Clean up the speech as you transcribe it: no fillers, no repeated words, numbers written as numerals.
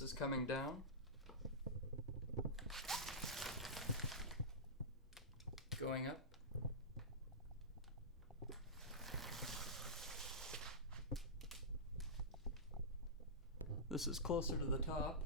This is coming down. Going up. This is closer to the top.